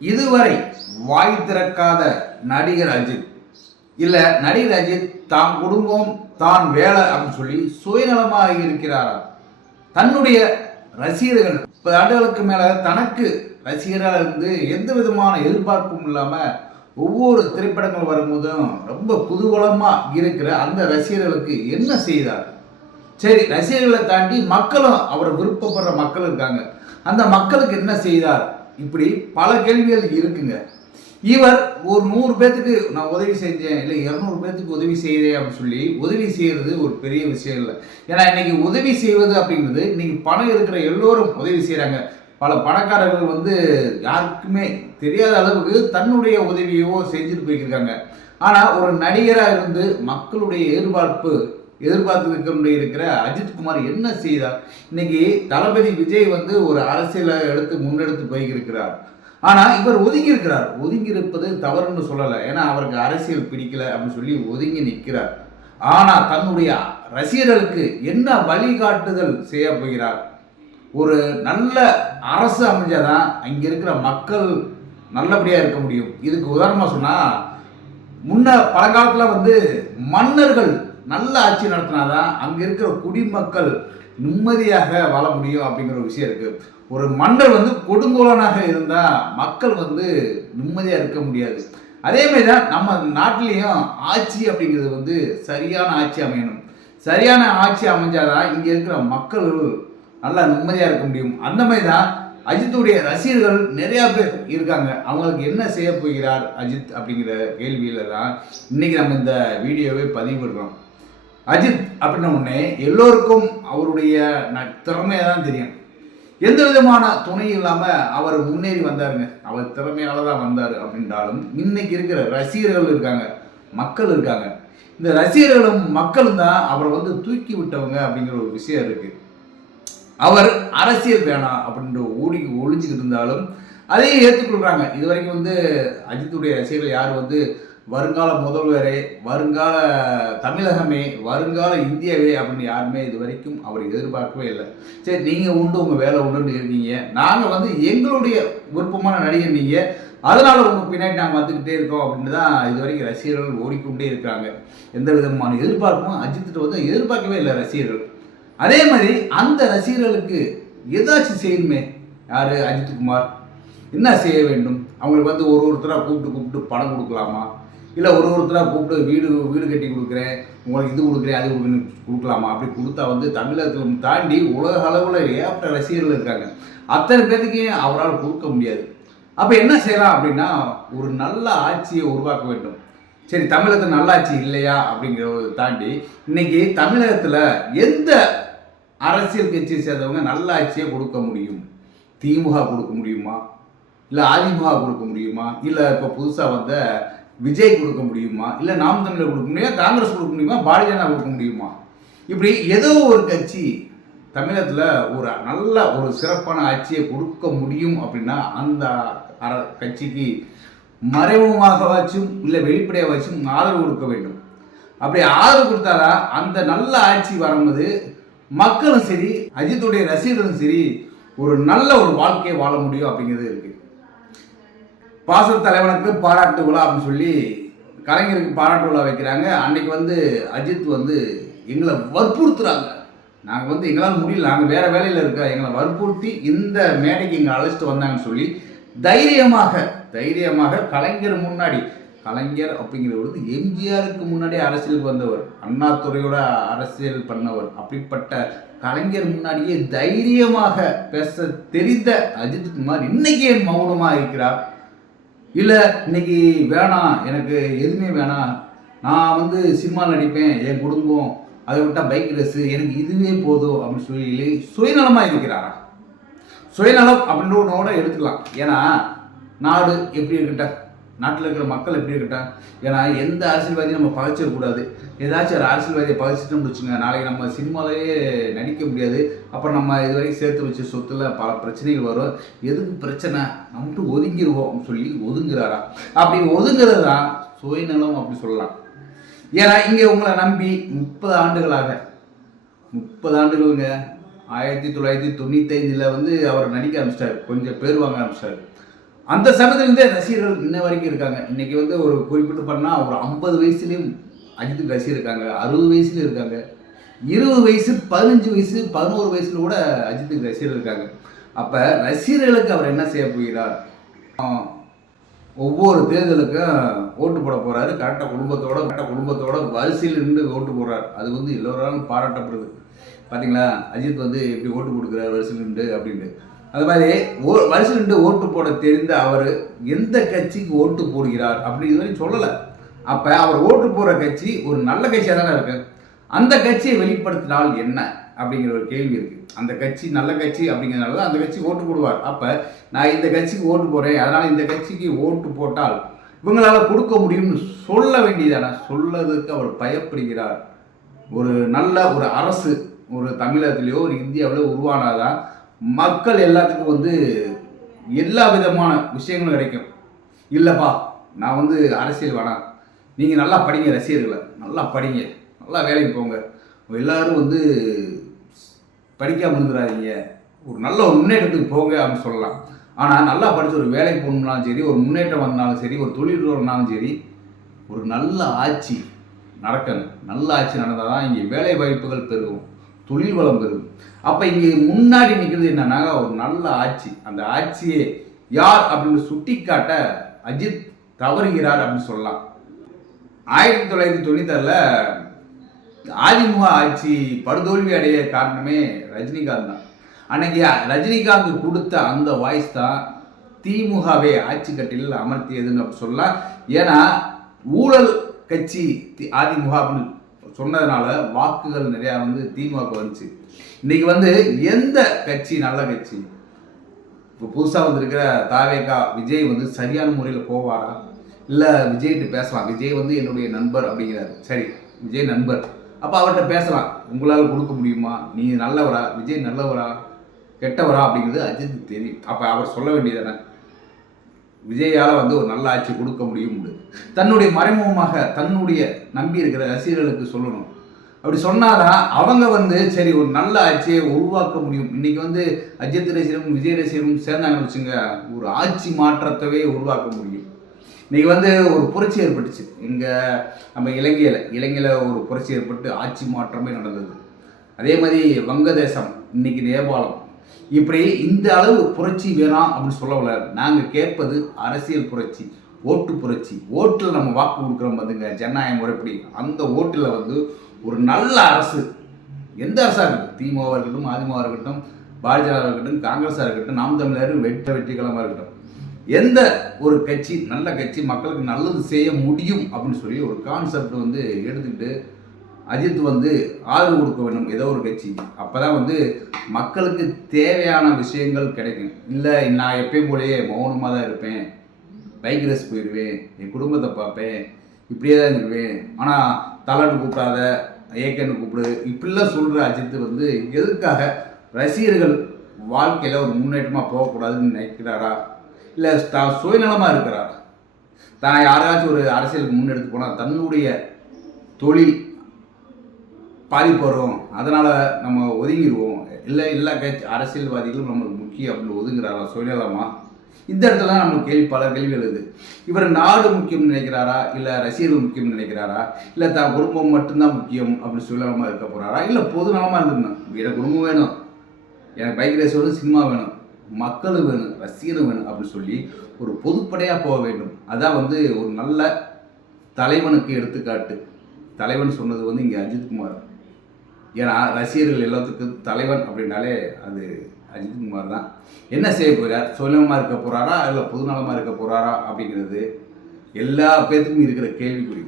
இதுவரை வாய் திறக்காத நடிகர் அஜித். இல்லை நடிகர் அஜித் தான் குடும்பம் தான் வேலை அப்படின்னு சொல்லி சுயநலமாக இருக்கிறாரா? தன்னுடைய ரசிகர்கள். முப்பது ஆண்டுகளுக்கு மேலே தனக்கு ரசிகராக இருந்து எந்த விதமான எதிர்பார்ப்பும் இல்லாமல் ஒவ்வொரு திரைப்படங்கள் வரும்போதும் ரொம்ப குதூகலமாக இருக்கிற அந்த ரசிகர்களுக்கு என்ன செய்தார்? சரி ரசிகர்களை தாண்டி மக்களும் அவரை விருப்பப்படுற மக்கள் இருக்காங்க. அந்த மக்களுக்கு என்ன செய்தார்? இப்படி பல கேள்விகள் இருக்குங்க. இவர் ஒரு நூறு பேர்த்துக்கு நான் உதவி செஞ்சேன் இல்லை இரநூறு பேர்த்துக்கு உதவி செய்தேன் அப்படின்னு சொல்லி உதவி செய்கிறது ஒரு பெரிய விஷயம் இல்லை. ஏன்னா இன்னைக்கு உதவி செய்வது அப்படிங்கிறது இன்னைக்கு பணம் இருக்கிற எல்லோரும் உதவி செய்கிறாங்க பல பணக்காரர்கள் வந்து யாருக்குமே தெரியாத அளவுக்கு தன்னுடைய உதவியோ செஞ்சுட்டு போயிருக்காங்க ஆனால் ஒரு நடிகராக இருந்து மக்களுடைய எதிர்பார்ப்பு எதிர்பார்த்து இருக்கிற அஜித்குமார் என்ன செய்தார்? இன்னைக்கு தளபதி விஜய் வந்து ஒரு அரசியலை எடுத்து முன்னெடுத்து போய்கிருக்கிறார் ஆனால் இவர் ஒதுங்கி இருக்கிறார் ஒதுங்கி இருப்பது தவறுன்னு சொல்லலை. ஏன்னா அவருக்கு அரசியல் பிடிக்கல அப்படின்னு சொல்லி ஒதுங்கி நிற்கிறார். ஆனால் தன்னுடைய ரசிகர்களுக்கு என்ன வழிகாட்டுதல் செய்ய போகிறார்? ஒரு நல்ல அரசு அமைஞ்சாதான் அங்கே இருக்கிற மக்கள் நல்லபடியாக இருக்க முடியும். இதுக்கு உதாரணமாக சொன்னால் முன்ன பழங்காலத்தில் வந்து மன்னர்கள் நல்ல ஆட்சி நடத்தினாதான் அங்கே இருக்கிற குடிமக்கள் நிம்மதியாக வாழ முடியும் அப்படிங்கிற ஒரு விஷயம் இருக்குது ஒரு மன்னர் வந்து கொடுங்கோலனாக இருந்தால் மக்கள் வந்து நிம்மதியாக இருக்க முடியாது. அதே மாதிரி தான் நம்ம நாட்டிலையும் ஆட்சி அப்படிங்கிறது வந்து சரியான ஆட்சி அமையணும். சரியான ஆட்சி அமைஞ்சாதான் இங்கே இருக்கிற மக்கள் நல்லா நிம்மதியாக இருக்க முடியும். அந்த மாதிரி தான் அஜித்துடைய ரசிகர்கள் நிறையா பேர் இருக்காங்க. அவங்களுக்கு என்ன செய்ய போகிறார் அஜித் அப்படிங்கிற கேள்வியில் தான் இன்றைக்கி நம்ம இந்த வீடியோவை பதிவிடுறோம். அஜித் அப்படின்ன உடனே எல்லோருக்கும் அவருடைய ந- திறமையை தான் தெரியும். எந்த விதமான துணை இல்லாமல் அவர் முன்னேறி வந்தாருங்க. அவர் திறமையால் தான் வந்தார் அப்படின்றாலும் இன்னைக்கு இருக்கிற ரசிகர்கள் இருக்காங்க மக்கள் இருக்காங்க. இந்த ரசிகர்களும் மக்களும் தான் அவரை வந்து தூக்கி விட்டவங்க அப்படிங்கிற ஒரு விஷயம் இருக்கு. அவர் அரசியல் வேணாம் அப்படின்ற ஓடி ஒழிஞ்சுக்கிட்டு இருந்தாலும் அதையும் ஏற்றுக்கொள்கிறாங்க இது வரைக்கும் வந்து அஜித்துடைய ரசிகர்கள் யார் வந்து வருங்கால முதல்வரே வருங்கால தமிழகமே வருங்கால இந்தியாவே அப்படின்னு யாருமே இது வரைக்கும் அவர் எதிர்பார்க்கவே இல்லை. சரி நீங்கள் உண்டு உங்கள் வேலை உண்டுன்னு இருக்கீங்க நாங்கள் வந்து எங்களுடைய விருப்பமான நடிகர் நீங்கள் அதனால் உங்கள் பின்னாடி நாங்கள் வந்துக்கிட்டே இருக்கோம் அப்படின்னு தான் இது வரைக்கும் ரசிகர்கள் ஓடிக்கொண்டே இருக்காங்க எந்த விதமான எதிர்பார்ப்பும் அஜித்திட்ட வந்து எதிர்பார்க்கவே இல்லை ரசிகர்கள். அதே மாதிரி அந்த ரசிகர்களுக்கு ஏதாச்சும் செய்யணுமே. யார்? அஜித்குமார் என்ன செய்ய வேண்டும்? அவங்களுக்கு வந்து ஒரு ஒருத்தராக கூப்பிட்டு கூப்பிட்டு படம் கொடுக்கலாமா? இல்லை ஒரு ஒருத்தராக கூப்பிட்டு வீடு வீடு கட்டி கொடுக்குறேன். உங்களுக்கு இது கொடுக்குறேன் அது கொடுக்குன்னு கொடுக்கலாமா? அப்படி கொடுத்தா வந்து தமிழகத்தில் தாண்டி உலக அளவில் ஏற்ற ரசிகர்கள் இருக்காங்க. அத்தனை பேர்த்துக்கு அவரால் கொடுக்க முடியாது. அப்போ என்ன செய்யலாம் அப்படின்னா ஒரு நல்ல ஆட்சியை உருவாக்க வேண்டும். சரி தமிழகத்தில் நல்லாட்சி இல்லையா அப்படிங்கிறத தாண்டி இன்னைக்கு தமிழகத்தில் எந்த அரசியல் கட்சியை சேர்ந்தவங்க நல்லாட்சியை கொடுக்க முடியும்? திமுக கொடுக்க முடியுமா? இல்லை அதிமுக கொடுக்க முடியுமா? இல்லை இப்போ புதுசாக வந்த விஜய் கொடுக்க முடியுமா? இல்லை நாம் தமிழர் கொடுக்க முடியுமா? காங்கிரஸ் கொடுக்க முடியுமா? பாரதிய ஜனதா கொடுக்க முடியுமா? இப்படி ஏதோ ஒரு கட்சி தமிழகத்தில் ஒரு நல்ல ஒரு சிறப்பான ஆட்சியை கொடுக்க முடியும் அப்படின்னா அந்த அர கட்சிக்கு மறைமுகமாகவாச்சும் இல்லை வெளிப்படையாகவாச்சும் ஆதரவு கொடுக்க வேண்டும். அப்படி ஆதரவு கொடுத்தாரா அந்த நல்ல ஆட்சி வரும்போது மக்களும் சரி அஜித்துடைய ரசிகர்களும் சரி ஒரு நல்ல ஒரு வாழ்க்கையை வாழ முடியும் அப்படிங்கிறது இருக்குது பாசல் தலைவனுக்கு பாராட்டு விழா அப்படின்னு சொல்லி கலைஞருக்கு பாராட்டு விழா வைக்கிறாங்க. அன்னைக்கு வந்து அஜித் வந்து எங்களை வற்புறுத்துறாங்க. நாங்கள் வந்து எங்களால் முடியல. நாங்கள் வேறு வேலையில் இருக்க எங்களை வற்புறுத்தி இந்த மேடைக்கு இங்கே அழைச்சிட்டு வந்தாங்கன்னு சொல்லி தைரியமாக தைரியமாக கலைஞர் முன்னாடி கலைஞர் அப்படிங்கிறவர் எம்ஜிஆருக்கு முன்னாடி அரசியலுக்கு வந்தவர் அண்ணாத்துறையோட அரசியல் பண்ணவர் அப்படிப்பட்ட கலைஞர் முன்னாடியே தைரியமாக பேச தெரிந்த அஜித்குமார் இன்னைக்கு ஏன் மௌனமாக இருக்கிறார். இல்லை இன்னைக்கு வேணாம். எனக்கு எதுவுமே வேணாம். நான் வந்து சினிமா நடிப்பேன். என் குடும்பம் அதை விட்டால் பைக் ரேஸு எனக்கு இதுவே போதும் அப்படின்னு சொல்லி சுயநலமாக இருக்கிறாரா? சுயநலம் அப்படின்றோட எடுத்துக்கலாம். ஏன்னா நாடு எப்படி இருக்கட்டும். நாட்டில் இருக்கிற மக்கள் எப்படி இருக்கட்டும்? ஏன்னா எந்த அரசியல்வாதியும் நம்ம பகைச்சிடக்கூடாது ஏதாச்சும் ஒரு அரசியல்வாதியை பகைச்சிட்டோம்னு வச்சுங்க நாளைக்கு நம்ம சினிமாலேயே நடிக்க முடியாது. அப்புறம் நம்ம இது வரைக்கும் சேர்த்து வச்ச சொத்துல பல பிரச்சனைகள் வரும். எதுக்கு பிரச்சனை? நம்மட்டு ஒதுங்கிடுவோம் சொல்லி ஒதுங்குறாரா? அப்படி ஒதுங்குறது தான் சுயநலம் அப்படி சொல்லலாம். ஏன்னா இங்கே உங்களை நம்பி முப்பது ஆண்டுகளாக முப்பது ஆண்டுகளுங்க. ஆயிரத்தி தொள்ளாயிரத்தி தொண்ணூத்தைந்தில் வந்து அவர் நடிக்க ஆரம்பிச்சிட்டார். கொஞ்சம் பேர் வாங்க ஆரம்பிச்சிட்டார். அந்த சமயத்துலேருந்தே ரசிகர்கள் இன்ன வரைக்கும் இருக்காங்க. இன்னைக்கு வந்து ஒரு குறிப்பிட்டு பண்ணால் ஒரு ஐம்பது வயசுலேயும் அஜித்துக்கு ரசிகர் இருக்காங்க அறுபது வயசுலேயும் இருக்காங்க இருபது வயசு பதினஞ்சு வயசு பதினோரு வயசுல கூட அஜித்துக்கு ரசிகர் இருக்காங்க. அப்போ ரசிகர்களுக்கு அவர் என்ன செய்ய போகிறார்? ஒவ்வொரு தேர்தலுக்கும் ஓட்டு போட போகிறாரு கரெக்டாக குடும்பத்தோட கரெக்டாக குடும்பத்தோட வரிசையில் நின்று ஓட்டு போடுறார். அது வந்து எல்லோராலும் பாராட்டப்படுது. பார்த்தீங்களா அஜித் வந்து எப்படி ஓட்டு கொடுக்குறாரு வரிசையில் நின்று அப்படின்ட்டு. அது மாதிரி ஓ வரிசையில் நின்று ஓட்டு போட தெரிந்த அவர் எந்த கட்சிக்கு ஓட்டு போடுகிறார் அப்படி இதுவரை சொல்லலை. அப்போ அவர் ஓட்டு போடுற கட்சி ஒரு நல்ல கட்சியாக தானே இருக்கு. அந்த கட்சியை வெளிப்படுத்தினால் என்ன? அப்படிங்கிற ஒரு கேள்வி இருக்குது அந்த கட்சி நல்ல கட்சி அப்படிங்கிறதுனால தான் அந்த கட்சி ஓட்டு போடுவார். அப்போ நான் இந்த கட்சிக்கு ஓட்டு போடுறேன். அதனால் இந்த கட்சிக்கு ஓட்டு போட்டால் இவங்களால கொடுக்க முடியும்னு சொல்ல வேண்டியதானே? சொல்லதுக்கு அவர் பயப்படுகிறார். ஒரு நல்ல ஒரு அரசு ஒரு தமிழகத்திலேயோ ஒரு இந்தியாவிலோ உருவானாதான் மக்கள் எல்லாத்துக்கும் வந்து எல்லா விதமான விஷயங்களும் கிடைக்கும். இல்லைப்பா நான் வந்து அரசியல் வேணாம் நீங்கள் நல்லா படிங்க ரசிகர்களை. நல்லா படிங்க. நல்லா வேலைக்கு போங்க. எல்லாரும் வந்து படிக்காமல் இருந்துடாதீங்க ஒரு நல்ல ஒரு முன்னேற்றத்துக்கு போங்க அப்படின்னு சொல்லலாம். ஆனால் நல்லா படித்து ஒரு வேலைக்கு போகணும்னாலும் சரி ஒரு முன்னேற்றம் வந்தாலும் சரி ஒரு தொழில் வரணும்னாலும் சரி ஒரு நல்ல ஆட்சி நடக்கணும். நல்ல ஆட்சி நடந்தால் தான் இங்கே வேலை வாய்ப்புகள் பெருகும். தொழில் வளம் பெறுது அப்போ இங்கே முன்னாடி நிற்கிறது என்னன்னா ஒரு நல்ல ஆட்சி. அந்த ஆட்சியை யார் அப்படின்னு சுட்டிக்காட்ட அஜித் தவறுகிறார் அப்படின்னு சொல்லலாம். ஆயிரத்தி தொள்ளாயிரத்தி தொண்ணூத்தாறில் அதிமுக ஆட்சி படுதோல்வி அடைய காரணமே ரஜினிகாந்த் தான். அன்னைக்கு ரஜினிகாந்த் கொடுத்த அந்த வாய்ஸ் தான் திமுகவை ஆட்சி கட்டிலில் அமர்த்தியதுன்னு அப்படி சொல்லலாம். ஏன்னா ஊழல் கட்சி அதிமுக அப்படின்னு சொன்னதுனால வாக்குகள் நிறையா வந்து திமுக வந்துச்சு. இன்னைக்கு வந்து எந்த கட்சி நல்ல கட்சி? இப்போ புதுசாக வந்திருக்கிற தாவேகா விஜய் வந்து சரியான முறையில் போவாரா? இல்லை விஜய்கிட்ட பேசலாம். விஜய் வந்து என்னுடைய நண்பர் அப்படிங்கிறாரு. சரி விஜய் நண்பர். அப்போ அவர்கிட்ட பேசலாம். உங்களால் கொடுக்க முடியுமா? நீ நல்லவரா? விஜய் நல்லவரா? கெட்டவரா? அப்படிங்கிறது அஜித் தெரியும். அப்போ அவர் சொல்ல வேண்டியதானே விஜயால் வந்து ஒரு நல்ல ஆட்சி கொடுக்க முடியும் தன்னுடைய மறைமுகமாக தன்னுடைய நம்பி இருக்கிற ரசிகர்களுக்கு சொல்லணும். அப்படி சொன்னாதான் அவங்க வந்து சரி ஒரு நல்ல ஆட்சியை உருவாக்க முடியும். இன்னைக்கு வந்து அஜித் ரசிகரும் விஜய் ரசிகரும் சேர்ந்தாங்கன்னு வச்சுங்க ஒரு ஆட்சி மாற்றத்தவே உருவாக்க முடியும். இன்னைக்கு வந்து ஒரு புரட்சி ஏற்பட்டுச்சு. இங்கே நம்ம இலங்கையில் இலங்கையில் ஒரு புரட்சி ஏற்பட்டு ஆட்சி மாற்றமே நடந்தது. அதே மாதிரி வங்கதேசம் இன்னைக்கு நேபாளம். இப்படி இந்த அளவு புரட்சி வேணாம் அப்படின்னு சொல்லவில்லை. நாங்கள் கேட்பது அரசியல் புரட்சி. ஓட்டு புரட்சி. ஓட்டில் நம்ம வாக்கு கொடுக்குறோம் பார்த்துங்க ஜனநாயக முறைப்படி. அந்த ஓட்டில் வந்து ஒரு நல்ல அரசு. எந்த அரசாக இருக்கட்டும் திமுக இருக்கட்டும் அதிமுக இருக்கட்டும் பாரதிய இருக்கட்டும் காங்கிரஸாக இருக்கட்டும் நாம் தமிழர் வெட்ட வெற்றிகளமாக இருக்கட்டும். எந்த ஒரு கட்சி நல்ல கட்சி மக்களுக்கு நல்லது செய்ய முடியும் அப்படின்னு சொல்லி ஒரு கான்செப்ட் வந்து எடுத்துக்கிட்டு அஜித் வந்து ஆதரவு கொடுக்க வேண்டும் ஏதோ ஒரு கட்சி. அப்போ தான் வந்து மக்களுக்கு தேவையான விஷயங்கள் கிடைக்கும். இல்லை நான் எப்பயும் போலயே மௌனமாக தான் இருப்பேன். பைக் ரேஸ் போயிடுவேன் என் குடும்பத்தை பார்ப்பேன் இப்படியே தான் இருப்பேன் ஆனால் தலாட்டு கூப்பிடாத ஏக்கன்னு கூப்பிடு இப்படிலாம் சொல்கிற அஜித் வந்து எதுக்காக ரசிகர்கள் வாழ்க்கையில் ஒரு முன்னேற்றமாக போகக்கூடாதுன்னு நினைக்கிறாரா? இல்லை தான் சுயநலமாக இருக்கிறாரா? தான் யாராச்சும் ஒரு அரசியலுக்கு முன்னெடுத்து போனால் தன்னுடைய தொழில் பாதிப்பு வரும் அதனால் நம்ம ஒதுங்கிடுவோம் இல்லை எல்லா கட்சி அரசியல்வாதிகளும் நம்மளுக்கு முக்கியம் அப்படின்னு ஒதுங்குறாரா? சுயநலமாக இந்த இடத்துல தான் நம்மளுக்கு கேள்வி பல கேள்வி எழுது இவர் நாடு முக்கியம்னு நினைக்கிறாரா? இல்லை ரசிகர்கள் முக்கியம்னு நினைக்கிறாரா? இல்லை தான் குடும்பம் மட்டும்தான் முக்கியம் அப்படின்னு சுயநலமாக இருக்க போகிறாரா இல்லை பொது நலமாக இருந்துக்கணும் எனக்கு குடும்பம் வேணும். எனக்கு பைக் ரேஸ் வேணும் சினிமா வேணும். மக்களும் வேணும் ரசிகரும் வேணும் அப்படின்னு சொல்லி ஒரு பொதுப்படையாக போக வேண்டும். அதான் வந்து ஒரு நல்ல தலைவனுக்கு எடுத்துக்காட்டு. தலைவன் சொன்னது வந்து இங்கே அஜித்குமார் ஏன்னா ரசிகர்கள் எல்லாத்துக்கும் தலைவன் அப்படின்னாலே அது அஜித்குமார் தான் என்ன செய்ய போகிறார் சுயநலமாக இருக்க போகிறாரா இல்லை பொதுநலமாக இருக்க போகிறாரா அப்படிங்கிறது எல்லா பேர்த்துக்கும் இருக்கிற கேள்விக்குறி.